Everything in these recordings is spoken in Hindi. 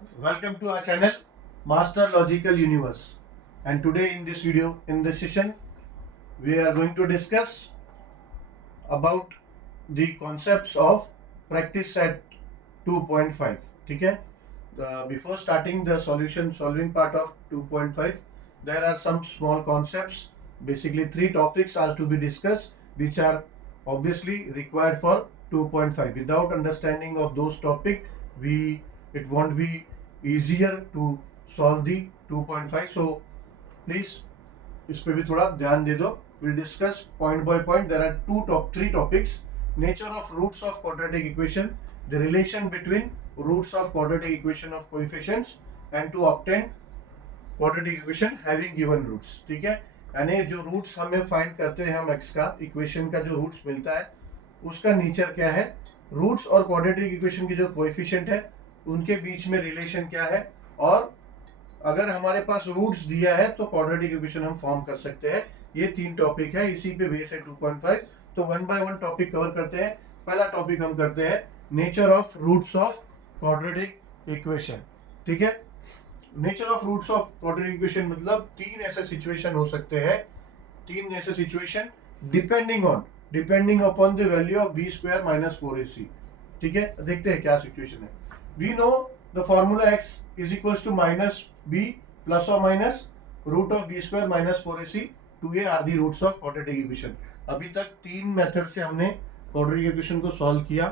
Welcome to our channel Master Logical Universe, and today in this video, in this session, we are going to discuss about the concepts of practice set 2.5. ठीक है? Before starting the solving part of 2.5, there are some small concepts. Basically, three topics are to be discussed, which are obviously required for 2.5. Without understanding of those topics, it won't be easier to solve the 2.5. So please इस पे भी थोड़ा ध्यान दे दो. We'll discuss point by point. There are three topics: nature of roots of quadratic equation, the relation between roots of quadratic equation of coefficients, and to obtain quadratic equation having given roots. ठीक है, यानी जो रूट्स हमें फाइंड करते हैं हम x का इक्वेशन का जो रूट्स मिलता है उसका नेचर क्या है, रूट्स और क्वाड्रेटिक इक्वेशन की जो कोएफिशिएंट है उनके बीच में रिलेशन क्या है, और अगर हमारे पास रूट्स दिया है तो क्वाड्रेटिक इक्वेशन हम फॉर्म कर सकते हैं. ये तीन टॉपिक है, इसी पे बेस है 2.5. तो one by one topic cover करते हैं. पहला टॉपिक हम करते हैं nature of roots of quadratic equation. ठीक है, nature of roots of quadratic equation मतलब तीन ऐसे सिचुएशन हो सकते हैं, तीन ऐसे situation depending upon the value of B square minus 4ac. ठीक है, देखते हैं क्या सिचुएशन है. We know the formula x is equals to minus B plus और minus root of B square minus 4ac 2a are the roots of quadratic equation. अभी तक तीन मेथड से हमने क्वाड्रेटिक इक्वेशन को सॉल्व किया.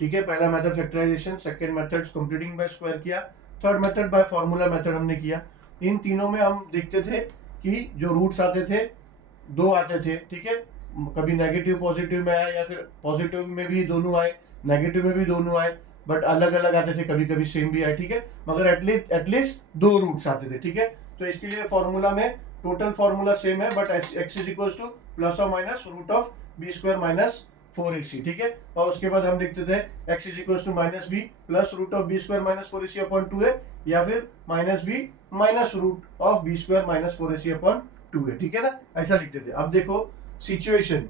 ठीक है, पहला method factorization, second method completing by square किया, third method by formula method हमने किया. इन तीनों में हम देखते थे कि जो रूट्स आते थे दो आते थे. ठीक है, कभी नेगेटिव पॉजिटिव में आया या फिर पॉजिटिव में भी दोनों आए, नेगेटिव में भी दोनों आए, बट अलग अलग आते थे, कभी कभी सेम भी आए. ठीक है, मगर एटलीस्ट दो रूट्स आते थे. ठीक है, तो इसके लिए फॉर्मूला में टोटल फॉर्मूला सेम है, but x is equals to plus और minus root of B square minus 4ac. ठीक है, और उसके बाद हम लिखते थे x is equals to minus B plus root of B square minus 4ac upon 2a, या फिर minus B minus root of B square minus 4ac upon 2a. ठीक है ना, ऐसा लिखते थे. अब देखो सिचुएशन.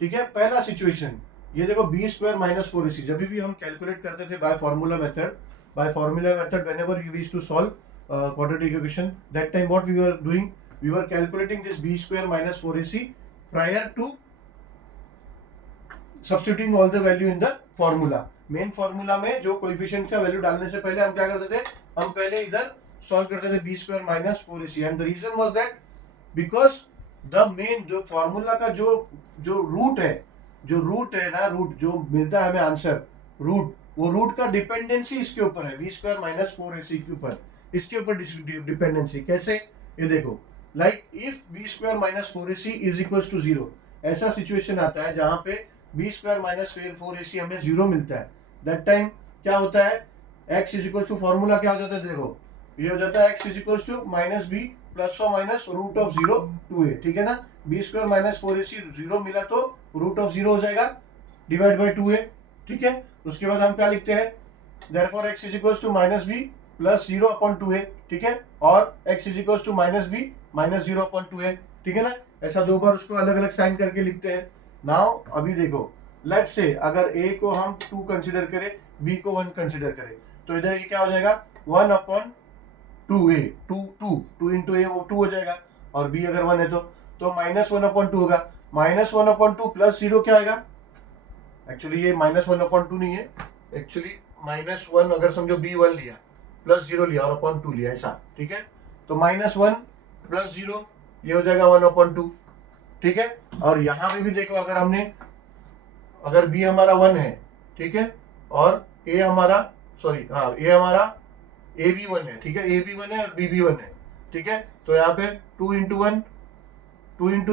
ठीक है, पहला सिचुएशन ये देखो बी स्क्वायर माइनस 4ac. जब भी हम कैलकुलेट करते थे by formula method whenever we used to solve quadratic equation, that time what we were doing, we were calculating this b square minus 4ac prior to substituting all the value in the formula. Main formula में जो कोएफिशिएंट का वैल्यू डालने से पहले हम क्या करते थे, हम पहले इधर सॉल्व करते थे b square minus 4ac. And the reason was that because the main जो फॉर्मूला का जो रूट है ना, रूट जो मिलता है हमें आंसर, रूट, वो रूट का डिपेंडेंसी इसके ऊपर है, बी स्क्वायर माइनस 4ac के ऊपर. इसके ऊपर डिपेंडेंसी कैसे, ये देखो, like if B square minus 4ac is equals to 0. ऐसा सिचुएशन आता है जहां पे बी स्क्वायर माइनस 4ac हमें 0 मिलता है. दैट टाइम क्या होता है, x is equals to formula क्या हो जाता है, देखो ये हो जाता है x is equals to minus B plus और माइनस रूट ऑफ 0 2a. ठीक है ना, बी स्क्वायर माइनस 4ac 0 मिला तो रूट ऑफ 0 हो जाएगा डिवाइड बाई 2a. ठीक है, उसके बाद हम क्या लिखते हैं, therefore x is equals to minus B plus 0 upon 2a. ठीक है, और x is equals to minus B minus 0 upon 2a. ठीक है ना, ऐसा दो बार उसको अलग अलग साइन करके लिखते हैं. नाउ अभी देखो, लेट्स से अगर a को हम 2 कंसीडर करें, b को 1 कंसीडर करें, तो इधर ये क्या हो जाएगा 1 अपॉन 2a, 2 इंटू a वो 2 हो जाएगा, और b अगर 1 है तो माइनस 1 अपॉन 2 होगा. माइनस 1 अपॉन 2 प्लस 0 क्या आएगा, एक्चुअली ये माइनस 1 अपॉन 2 नहीं है, एक्चुअली माइनस 1 अगर समझो b1 लिया प्लस 0 लिया और अपॉन 2 लिया, ऐसा. ठीक है, तो माइनस 1 प्लस 0 ये हो जाएगा 1 अपॉन 2. ठीक है, और यहाँ पे भी देखो, अगर b हमारा 1 है, ठीक है, और a हमारा a भी 1 है. ठीक है, a भी 1 है और b भी 1 है. ठीक है, तो यहाँ पे 2 इंटू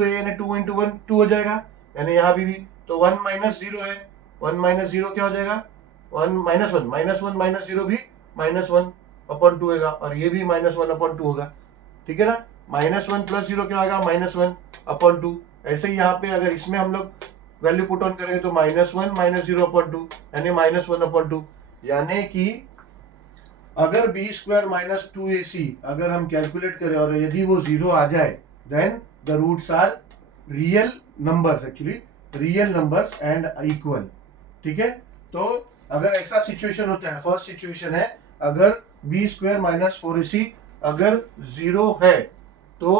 a यानी 2 इंटू 1 2 हो जाएगा, यानी यहाँ भी तो 1 माइनस 0 है, 1 माइनस 0 क्या हो जाएगा, 1 माइनस 1 माइनस 0 भी माइनस 1 अपॉन 2 होगा, और ये भी माइनस 1 अपॉन 2 होगा. ठीक है ना, माइनस 1 प्लस 0 क्या होगा, माइनस 1 अपॉन 2. ऐसे ही यहाँ पे अगर इसमें हम लोग वैल्यू पुट ऑन करेंगे तो माइनस 1 माइनस 0 अपॉन 2 यानी माइनस 1 अपॉन 2. यानी कि अगर बी स्क्वायर माइनस 2ac अगर हम कैलकुलेट करें और यदि वो 0 आ जाए, then the roots are real numbers, actually real numbers and equal. ठीक है, तो अगर ऐसा सिचुएशन होता है, फर्स्ट सिचुएशन है अगर बी स्क्वायर माइनस 4ac अगर 0 है तो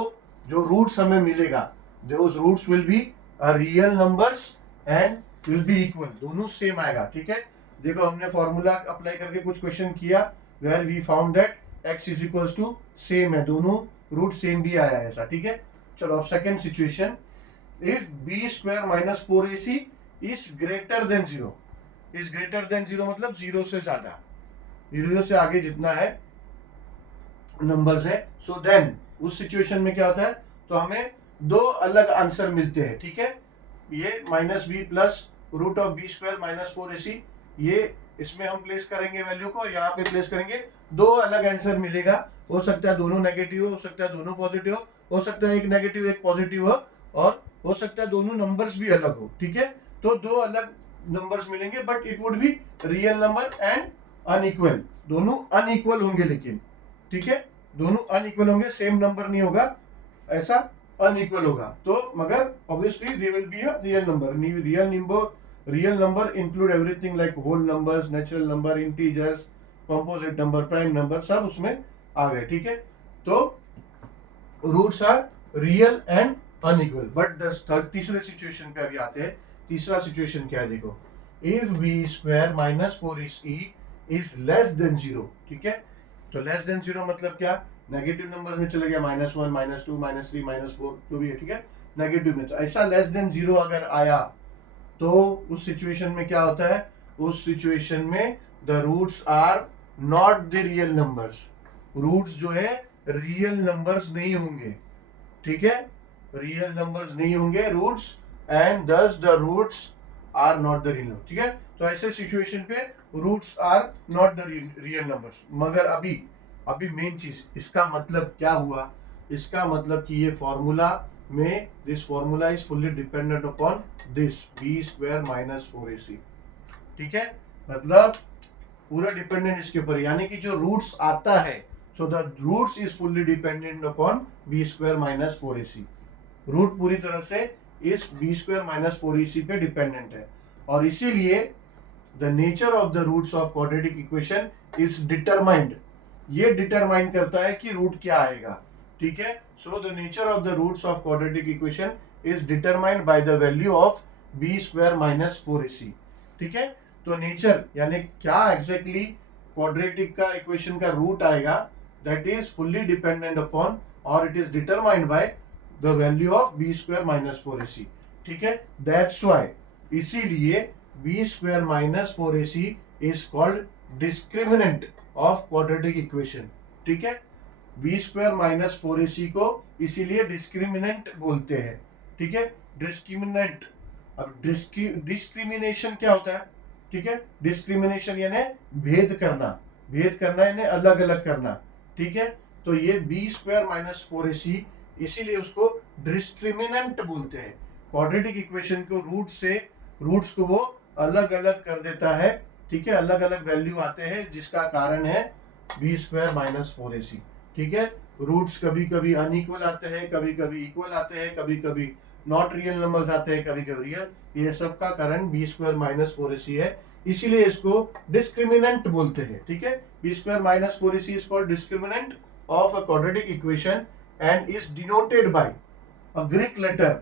जो रूट्स हमें मिलेगा those roots will be real numbers and will be equal, दोनों सेम आएगा। ठीक है, देखो हमने फॉर्मूला अप्लाई करके कुछ क्वेश्चन किया where we found that x is equal to same है, दोनों रूट सेम भी आया है ऐसा। ठीक है, चलो अब second situation, if B square minus 4ac is greater than 0, is greater than 0 मतलब 0 से ज्यादा, 0 से आगे जितना है नंबर्स है, सो देन उस सिचुएशन में क्या होता है, तो हमें दो अलग आंसर मिलते हैं। ठीक है, ये minus B plus root of B square minus 4ac, ये इसमें हम प्लेस करेंगे वैल्यू को, यहाँ पे प्लेस करेंगे, दो अलग आंसर मिलेगा। हो सकता है दोनों नेगेटिव हो सकता है दोनों पॉजिटिव हो सकता है एक नेगेटिव एक पॉजिटिव हो, और हो सकता है दोनों नंबर्स भी अलग हो। ठीक है, तो दो अलग नंबर्स मिलेंगे but it would be real number and unequal, दोनों अनइक्वल होंगे लेकिन। ठीक है, दोनों अनइक्वल होंगे, सेम नंबर नहीं होगा, ऐसा अनइक्वल होगा, तो मगर obviously they will be a real number. Real number include everything like whole numbers, natural number, integers, composite number, prime number, सब उसमें आ गए। ठीक है, तो roots are real and unequal. But तीसरे सिचुएशन पे अभी आते हैं। तीसरा सिचुएशन क्या है, देखो, if B square minus 4ac is less than 0। ठीक है, तो लेस देन 0 मतलब क्या, नेगेटिव नंबर्स में चले गया, -1 -2 -3 -4 जो भी है। ठीक है, नेगेटिव में, तो ऐसा लेस देन 0 अगर आया तो उस सिचुएशन में क्या होता है, उस सिचुएशन में the roots are not the real numbers, roots जो है रियल नंबर्स नहीं होंगे। ठीक है, रियल नंबर्स नहीं होंगे roots, and thus the roots are not the real number. ठीक है, तो ऐसे सिचुएशन पे roots are not the real numbers. मगर अभी मेन चीज, इसका मतलब क्या हुआ, इसका मतलब कि ये फॉर्मूला में this formula is fully dependent upon this B square minus 4ac। ठीक है, मतलब पूरा डिपेंडेंट इसके ऊपर, यानी कि जो रूट्स आता है, so the roots is fully dependent upon B square minus 4ac, root पूरी तरह से इस बी स्क्वायर माइनस 4ac पे डिपेंडेंट है, और इसीलिए the nature of the roots of quadratic equation is determined, ये डिटरमाइन करता है कि रूट क्या आएगा। ठीक है, so the nature of the roots of quadratic equation is determined by the value of B square minus 4ac। ठीक है, तो नेचर यानी क्या एग्जैक्टली क्वाड्रेटिक का इक्वेशन का रूट आएगा, that is fully dependent upon और it is determined by the value of B square minus 4ac। ठीक है, दैट्स व्हाई, इसीलिए B square minus 4ac is called discriminant of quadratic equation. ठीक है, बी स्क्वायर माइनस 4ac को इसीलिए डिस्क्रिमिनेंट बोलते हैं। ठीक है, डिस्क्रिमिनेंट। अब डिस्क्रिमिनेशन क्या होता है, ठीक है, डिस्क्रिमिनेशन यानी भेद करना यानी अलग अलग करना। ठीक है, तो ये बी स्क्वायर माइनस 4ac इसीलिए उसको डिस्क्रिमिनेंट बोलते हैं। क्वाड्रेटिक इक्वेशन को रूट्स को वो अलग अलग कर देता है। ठीक है, अलग अलग वैल्यू आते हैं जिसका कारण है बी स्क्वायर माइनस 4ac। ठीक है, रूट्स कभी कभी अनइक्वल आते हैं, कभी कभी इक्वल आते हैं, कभी कभी नॉट रियल नंबर्स आते हैं, कभी कभी रियल, ये सब का कारण बी स्क्वायर माइनस 4ac है, इसीलिए इसको डिस्क्रिमिनेंट बोलते हैं। ठीक है, B square minus 4ac is called discriminant of a quadratic equation and is denoted by a Greek letter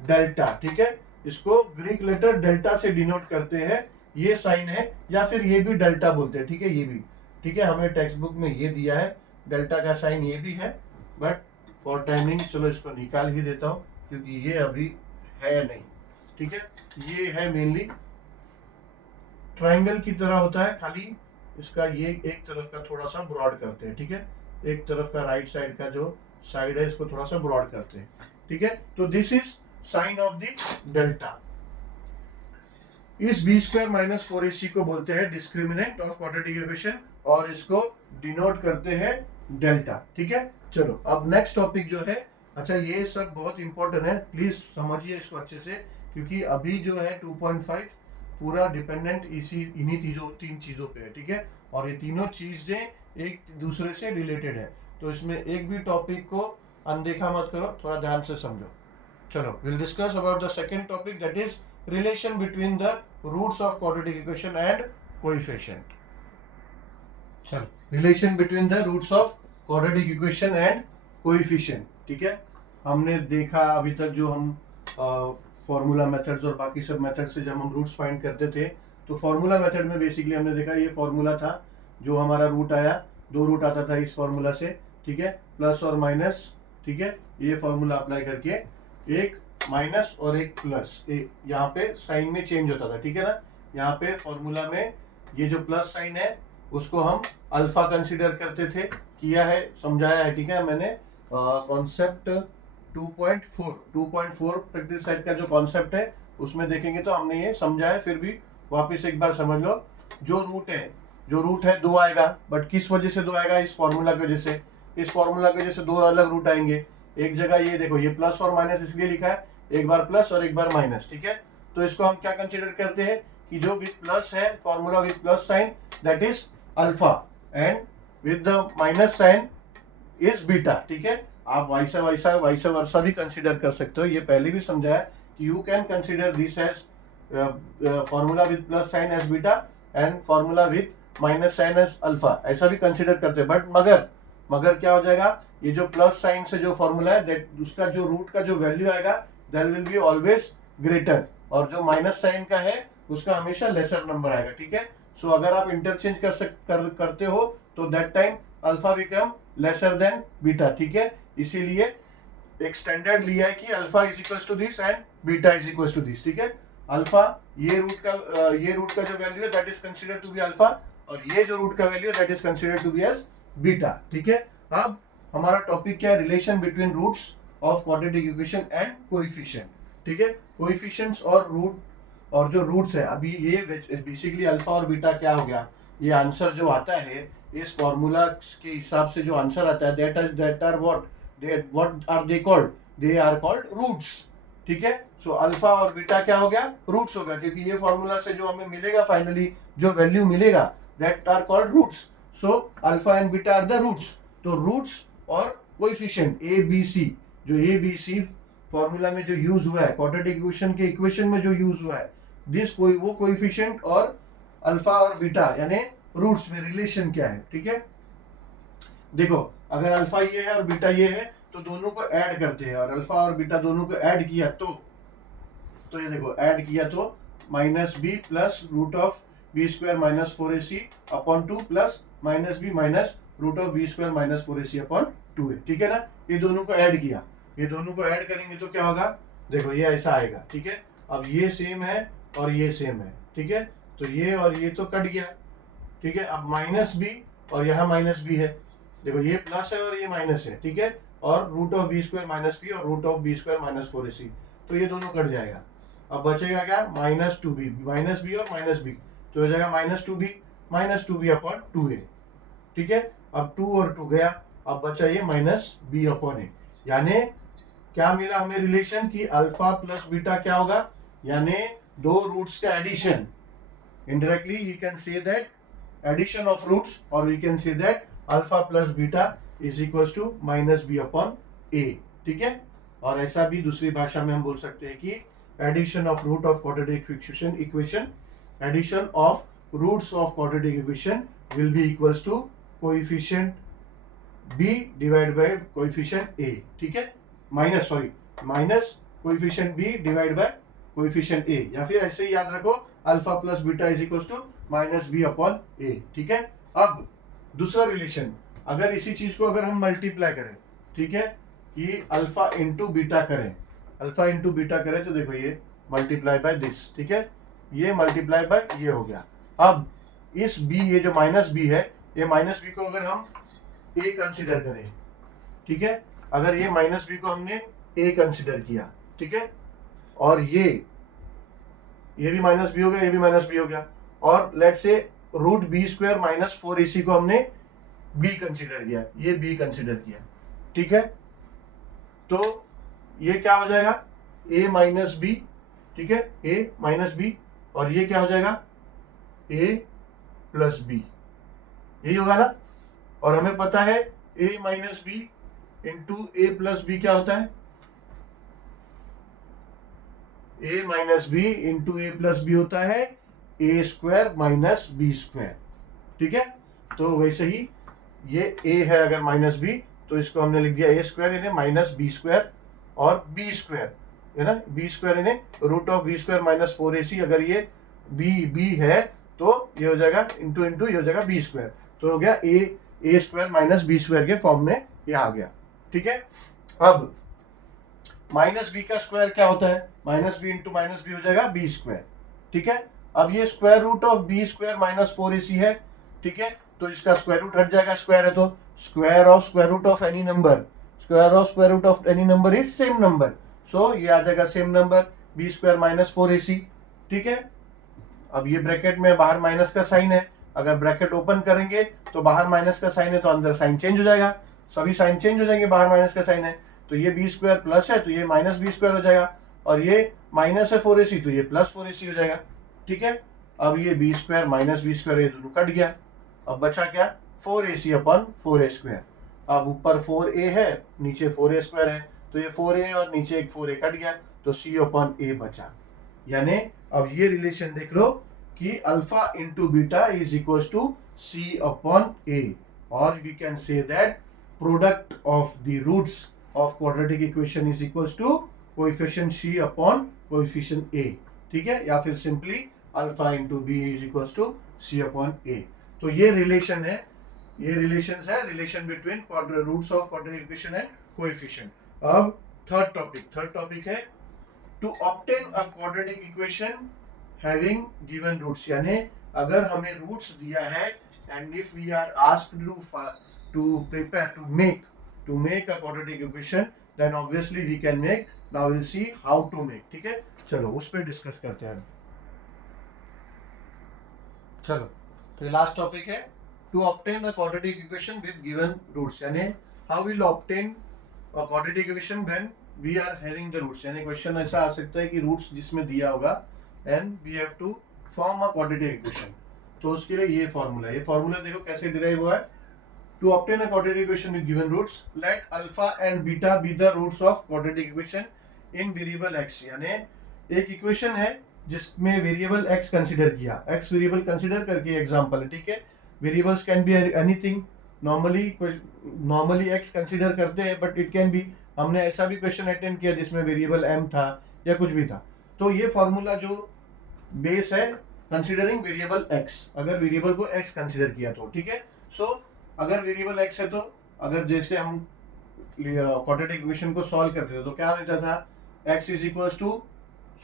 delta. ठीक है, इसको ग्रीक लेटर डेल्टा से डिनोट करते हैं, ये साइन है, या फिर ये भी डेल्टा बोलते हैं। ठीक है, ये भी, ठीक है, हमें टेक्स्ट बुक में ये दिया है, डेल्टा का साइन ये भी है, बट फॉर टाइमिंग चलो इसको निकाल ही देता हूँ क्योंकि ये अभी है नहीं। ठीक है, ये है मेनली ट्रायंगल की तरह होता है, खाली इसका ये एक तरफ का थोड़ा सा ब्रॉड करते हैं। ठीक है, एक तरफ का राइट साइड का जो साइड है इसको थोड़ा सा ब्रॉड करते हैं। ठीक है, तो this is sine of the delta. इस बी स्क्वायर माइनस 4ac को बोलते हैं डिस्क्रिमिनेंट ऑफ क्वाड्रेटिक इक्वेशन और इसको डिनोट करते हैं डेल्टा। ठीक है, चलो अब नेक्स्ट टॉपिक जो है, अच्छा ये सब बहुत इंपॉर्टेंट है, प्लीज समझिए इसको अच्छे से, क्योंकि अभी जो है 2.5 पूरा डिपेंडेंट इन्हीं तीन चीजों पे है। ठीक है, और ये तीनों चीजें एक दूसरे से रिलेटेड है, तो इसमें एक भी टॉपिक को अनदेखा मत करो, थोड़ा ध्यान से समझो। चलो, will discuss about the second topic, that is relation between the roots of quadratic equation and coefficient. चलो, relation between the roots of quadratic equation and coefficient. ठीक है, हमने देखा अभी तक जो हम फॉर्मूला मेथड्स और बाकी सब मेथड से जब हम रूट्स फाइंड करते थे, तो फॉर्मूला मेथड में बेसिकली हमने देखा ये फॉर्मूला था, जो हमारा रूट आया, दो रूट आता था इस फॉर्मूला से। ठीक है, प्लस और माइनस। ठीक है, ये फॉर्मूला अप्लाई करके एक माइनस और एक प्लस, यहाँ पे साइन में चेंज होता था। ठीक है ना, यहाँ पे फॉर्मूला में ये जो प्लस साइन है उसको हम अल्फा कंसीडर करते थे, किया है, समझाया है। ठीक है, मैंने कॉन्सेप्ट 2.4 प्रैक्टिस सेट का जो कॉन्सेप्ट है उसमें देखेंगे तो हमने ये समझा है, फिर भी वापस एक बार समझ लो। जो रूट है दो आएगा, बट किस वजह से दो आएगा? इस फॉर्मूला की वजह से। इस फॉर्मूला की वजह से दो अलग रूट आएंगे। एक जगह ये देखो, ये प्लस और माइनस इसलिए लिखा है, एक बार प्लस और एक बार माइनस। ठीक है, तो इसको हम क्या कंसीडर करते हैं कि जो विद प्लस है, formula with plus sign, that is alpha, and with the minus sign is beta. ठीक है, आप वैसा वर्सा भी कंसीडर कर सकते हो। ये पहले भी समझाया कि you can consider this as formula with plus sign as beta and formula with minus sign as alpha, ऐसा भी कंसीडर करते हैं। बट मगर क्या हो जाएगा, ये जो प्लस साइन से जो फॉर्मूला है, दैट उसका जो रूट का जो वैल्यू आएगा that will be always greater, और जो माइनस साइन का है उसका हमेशा लेसर नंबर आएगा। ठीक है, सो अगर आप इंटरचेंज करते हो तो that time alpha become lesser than beta. ठीक है, इसीलिए एक स्टैंडर्ड लिया है कि alpha is equal to this and beta is equal to this. ठीक है, अल्फा ये रूट का जो वैल्यू है that is considered to be alpha, और ये जो रूट का वैल्यू है that is considered to be as beta. ठीक है, अब हमारा टॉपिक क्या है? Relation between roots of quadratic equation and coefficient. ठीक है, कोएफिशिएंट्स और रूट, और जो रूट्स है, अभी ये बेसिकली अल्फा और बीटा क्या हो गया, ये आंसर जो आता है इस फॉर्मूला के हिसाब से जो आंसर आता है that are what are they called? They are called roots. ठीक है, सो अल्फा और बीटा क्या हो गया? रूट्स हो गया, क्योंकि ये फॉर्मूला से जो हमें मिलेगा फाइनली जो वैल्यू मिलेगा that are called roots. So alpha and beta are the roots. तो रूट्स और कोएफिशिएंट ए बी सी, जो ए बी सी फॉर्मूला में जो यूज हुआ है, क्वाड्रेटिक इक्वेशन के इक्वेशन में जो यूज हुआ है, वो कोएफिशिएंट और अल्फा और बीटा यानी रूट्स में रिलेशन क्या है? ठीक है, देखो अगर अल्फा ये है और बीटा ये है तो दोनों को ऐड करते हैं, और अल्फा और बीटा दोनों को ऐड किया तो ये देखो ऐड किया तो minus B plus root of B square minus 4ac upon 2 plus minus B minus root of B square minus 4ac upon 2a। ठीक है ना, ये दोनों को ऐड किया, ये दोनों को ऐड करेंगे तो क्या होगा? देखो ये ऐसा आएगा। ठीक है, अब ये सेम है और ये सेम है। ठीक है, तो ये और ये तो कट गया। ठीक है, अब माइनस बी और यहाँ माइनस बी है, देखो ये प्लस है और ये माइनस है। ठीक है, और root of B square minus B और root of B square minus 4ac, तो ये दोनों कट जाएगा। अब बचेगा क्या? माइनस 2b, माइनस बी और माइनस बी, तो हो जाएगा minus to be upon 2a। ठीक है, अब 2 और 2 गया, अब बचा ये माइनस बी अपॉन ए। यानी क्या मिला हमें रिलेशन की अल्फा प्लस बीटा क्या होगा? यानी दो रूट्स का addition. Indirectly you can say that addition of roots, और we can say that alpha plus beta is equal to minus B upon A. ठीक है, और ऐसा भी दूसरी भाषा में हम बोल सकते हैं कि addition of root of quadratic equation, addition of roots of quadratic equation will be equals to coefficient b divide by coefficient a। ठीक है, minus coefficient b divide by coefficient a, या फिर ऐसे ही याद रखो alpha plus beta is equals to minus B upon a। ठीक है, अब दूसरा रिलेशन, अगर इसी चीज को अगर हम मल्टीप्लाई करें, ठीक है, कि अल्फा इंटू बीटा करें, तो देखो ये मल्टीप्लाई बाय दिस। ठीक है, ये मल्टीप्लाई बाय ये हो गया। अब इस b, ये जो माइनस b है, ये माइनस b को अगर हम a कंसिडर करें, ठीक है, अगर ये माइनस b को हमने a कंसिडर किया, ठीक है, और ये भी माइनस b हो गया, ये भी माइनस b हो गया, और लेट से root B square minus 4ac को हमने b कंसिडर किया, ये b कंसिडर किया। ठीक है, तो ये क्या हो जाएगा? a minus B. ठीक है, a माइनस बी, और ये क्या हो जाएगा? a प्लस बी, यही होगा ना। और हमें पता है a minus B into a plus B क्या होता है? a minus B into a plus B होता है A square minus B square, ठीक है। तो वैसे ही ये a है अगर माइनस b, तो इसको हमने लिख दिया a स्क्वायर यानी माइनस बी स्क्वायर, और b स्क्वायर है ना, b स्क्वायर यानी root of b square minus 4ac। अगर ये b है तो ये हो जाएगा इंटू इंटू ये हो जाएगा b स्क्वायर, तो हो गया a square minus B square के फॉर्म में ये आ गया, ठीक है। अब माइनस बी का स्क्वायर क्या होता है, minus B into minus B हो जाएगा बी स्क्वायर, ठीक है। अब ये square root of B square minus 4ac है, ठीक है। तो इसका स्क्वायर रूट हट जाएगा, स्क्वायर है तो square root of any number, square root of any number is same number, so ये आ जाएगा same number B square minus 4ac, ठीक है। अब ये ब्रैकेट में बाहर माइनस का साइन है, अगर ब्रैकेट ओपन करेंगे तो बाहर माइनस का साइन है तो अंदर साइन चेंज हो जाएगा, सभी साइन चेंज हो जाएंगे, बाहर माइनस का साइन है तो ये बी स्क्वायर प्लस है तो ये माइनस बी स्क्वायर हो जाएगा, और ये माइनस है 4ac तो ये प्लस 4ac हो जाएगा, ठीक है। अब ये B square minus B square ये दोनों कट गया, अब बचा क्या 4ac अपॉन 4a स्क्वायर। अब ऊपर 4a है नीचे 4a स्क्वायर है, तो ये 4a और नीचे एक 4a कट गया तो c अपॉन a बचा। यानी अब ये रिलेशन देख लो कि alpha into beta is equal to c upon a, और we can say that product of the roots of quadratic equation is equal to coefficient c upon coefficient a, ठीक है, या फिर simply alpha into B is equal to c upon a। तो ये रिलेशन है, ये रिलेशंस है, relation between roots of quadratic equation and coefficient. अब थर्ड टॉपिक है to obtain a quadratic equation having given roots, यानी अगर हमें रूट्स दिया है and if we are asked to prepare to make a quadratic equation, then obviously we can make. Now will see how to make, ठीक है। चलो उस पर डिस्कस करते हैं। चलो तो लास्ट टॉपिक है to obtain a quadratic equation with given roots, यानी how will obtain a quadratic equation when we are having the roots. यानी क्वेश्चन ऐसा आ सकता है कि रूट्स जिसमें दिया होगा and we have to form a quadratic equation, तो उसके लिए ये फॉर्मूला देखो कैसे डिराइव हुआ है। To obtain a quadratic equation with given roots, let alpha and beta be the roots of quadratic equation in variable X. यानी एक इक्वेशन है जिसमें वेरिएबल x कंसीडर किया, x वेरिएबल कंसीडर करके एग्जांपल है, ठीक है। Variables can be anything, normally x consider करते हैं, बट इट कैन बी, हमने ऐसा भी क्वेश्चन अटेंड किया जिसमें वेरिएबल m था या कुछ भी था। तो ये फॉर्मूला जो बेस है कंसीडरिंग वेरिएबल x, अगर वेरिएबल को x कंसीडर किया तो, ठीक है। सो अगर वेरिएबल x है तो अगर जैसे हम क्वाड्रेटिक इक्वेशन को सॉल्व करते थे तो क्या मिलता था, x is equal to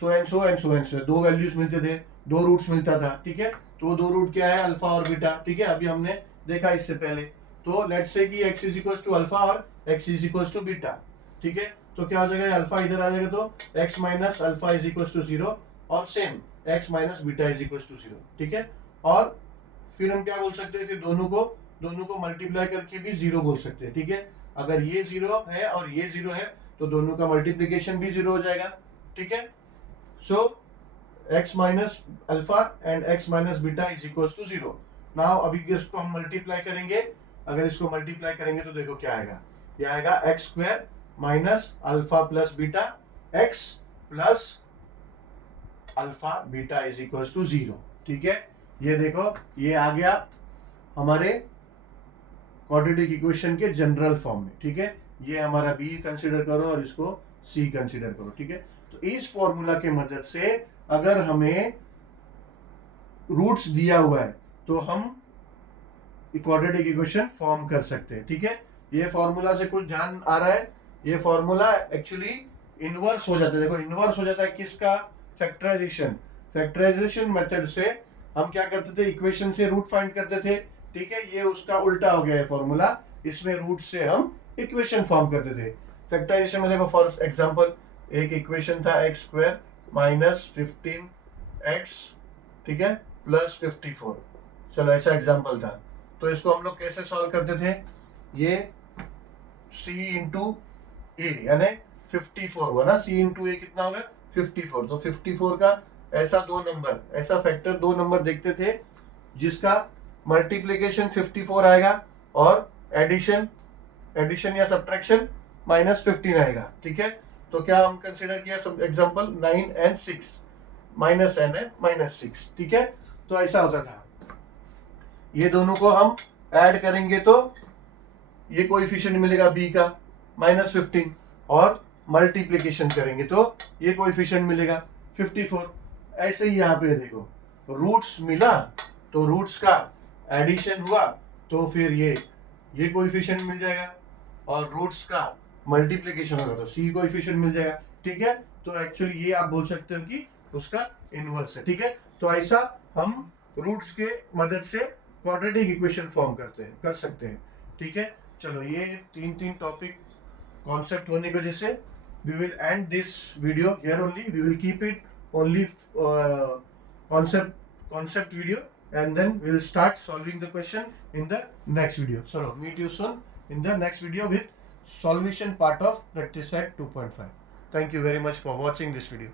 so and so and so and so, दो वैल्यूज मिलते थे, दो रूट्स मिलता था, ठीक है। तो दो रूट क्या है, अल्फा और बीटा, ठीक है, अभी हमने देखा इससे पहले। तो लेट्स से कि x is equal to alpha और x is equal to beta, ठीक है। तो क्या हो जाएगा, अल्फा इधर आ जाएगा तो x minus alpha is equal to 0, और same x minus beta is equal to 0, ठीक है। और फिर हम क्या बोल सकते हैं, फिर दोनों को मल्टीप्लाई करके भी 0 बोल सकते हैं, ठीक है। अगर ये 0 है और ये 0 है तो दोनों का मल्टीप्लीकेशन भी 0 हो जाएगा, ठीक है। So x minus alpha and x minus beta is equals to 0. Now अभी इसको हम मल्टीप्लाई करेंगे, अगर इसको मल्टीप्लाई करेंगे तो देखो क्या आएगा, ये आएगा x square minus alpha plus beta x plus alpha beta is equals to 0, ठीक है। ये देखो ये आ गया हमारे क्वाड्रेटिक इक्वेशन के जनरल फॉर्म में, ठीक है। ये हमारा b कंसीडर करो और इसको c कंसीडर करो, ठीक है। तो इस फॉर्मूला के मदद से अगर हमें रूट्स दिया हुआ है तो हम क्वाड्रेटिक इक्वेशन फॉर्म कर सकते हैं, ठीक है। ये फॉर्मूला से कुछ ध्यान आ रहा है, ये फॉर्मूला एक्चुअली इनवर्स हो जाता है, देखो इनवर्स हो जाता है किसका, फैक्टराइजेशन मेथड से हम क्या करते थे, इक्वेशन से रूट फाइंड करते थे, ठीक है। ये उसका उल्टा हो गया है फॉर्मूला, इसमें रूट से हम इक्वेशन फॉर्म करते थे। फैक्टराइजेशन में देखो फॉर एग्जांपल एक इक्वेशन था x स्क्वायर माइनस 15x, ठीक है, प्लस 54, चलो ऐसा एग्जांपल था। तो इसको हम लोग कैसे सॉल्व करते थे, ये c इंटू ए यानी 54 हुआ ना, c इंटू ए कितना होगा 54, तो 54 का ऐसा दो नंबर, ऐसा फैक्टर दो नंबर देखते थे जिसका मल्टीप्लीकेशन 54 आएगा और एडिशन या सब्ट्रैक्शन माइनस 15 आएगा, ठीक है। तो क्या हम कंसीडर किया सब एग्जांपल 9 and 6 माइनस n है माइनस 6, ठीक है। तो ऐसा होता था, ये दोनों को हम ऐड करेंगे तो ये कोएफिशिएंट मिलेगा b का -15, और मल्टीप्लिकेशन करेंगे तो ये कोएफिशिएंट मिलेगा 54। ऐसे ही यहाँ पे देखो, रूट्स मिला तो रूट्स का एडिशन हुआ तो फिर ये कोएफिशिएंट मिल जाएगा, और रूट्स का मल्टीप्लिकेशन होगा तो c कोएफिशिएंट मिल जाएगा। ठीक है, तो एक्चुअली ये आप बोल सकते हो कि उसका इनवर्स है। ठीक है, तो ऐसा हम रूट्स के मदद से क्वाड्रेटिक इक्वेशन फॉर्म कर सकते हैं। ठीक है, चलो ये तीन टॉपिक कॉन्सेप्ट होने की वजह से we will end this video here only, we will keep it only concept video, and then we will start solving the question in the next video. So meet you soon in the next video with solution part of practice set 2.5. Thank you very much for watching this video.